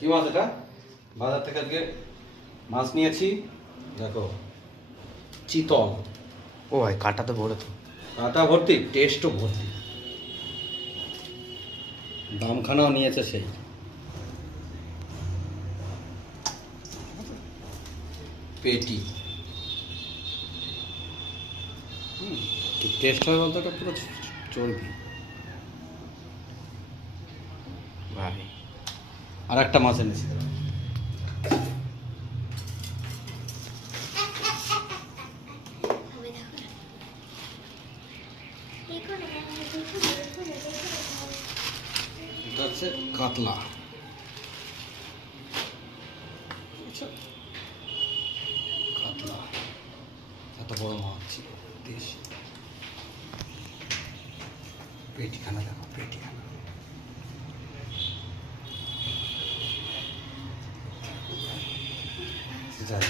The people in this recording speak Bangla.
কি মাছ এটা? বাজার থেকে আজকে মাছ নিয়েছি, দেখো চিতল। ও ভাই কাটা তো বড় তো। কাঁটা ভর্তি, টেস্টও ভর্তি, দামখানাও নিয়েছে সেই। পেটি কি টেস্ট হয় বলতো, এটা পুরো চর্বি। ভাই আর একটা মাছ এনেছি। এটা হচ্ছে কাতলা, আচ্ছা কাতলা এত বড় মাছ ছিল দেশি। পেটিখানা দেখো, পেটিখানা যাই